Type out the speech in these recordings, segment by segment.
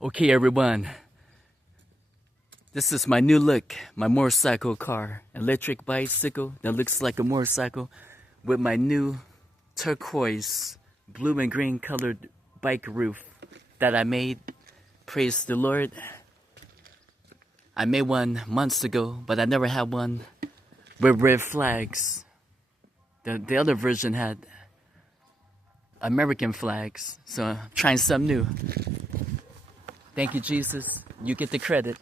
Okay, everyone, this is my new look, my motorcycle car, electric bicycle that looks like a motorcycle with my new turquoise blue and green colored bike roof that I made. Praise the Lord. I made one months ago, but I never had one with red flags. The other version had American flags, so I'm trying something new. Thank you, Jesus. You get the credit.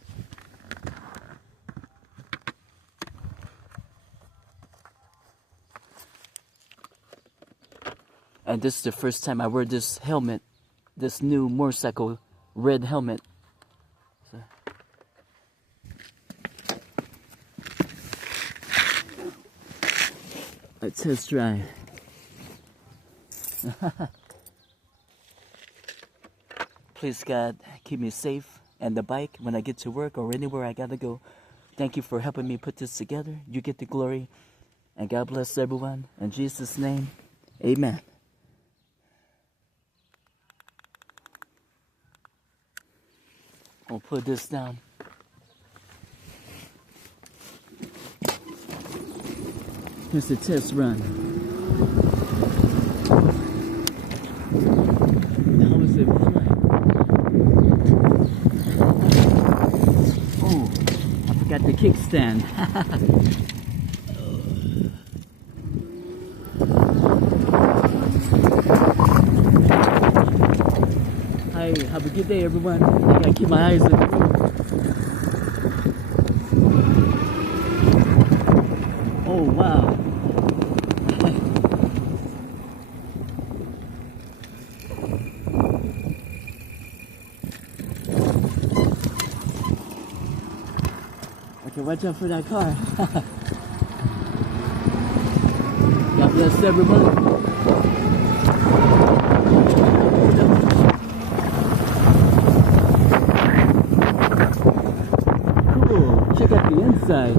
And this is the first time I wear this helmet, this new motorcycle red helmet. So. A test drive. Please God, keep me safe and the bike when I get to work or anywhere I gotta go. Thank you for helping me put this together. You get the glory. And God bless everyone. In Jesus' name, amen. I'll put this down. Here's the test run. How is it flying? Oh, I forgot the kickstand. Hi, have a good day, everyone. I gotta keep my eyes on the road. Oh, wow. Okay, watch out for that car. God bless everyone. Cool. Check out the inside.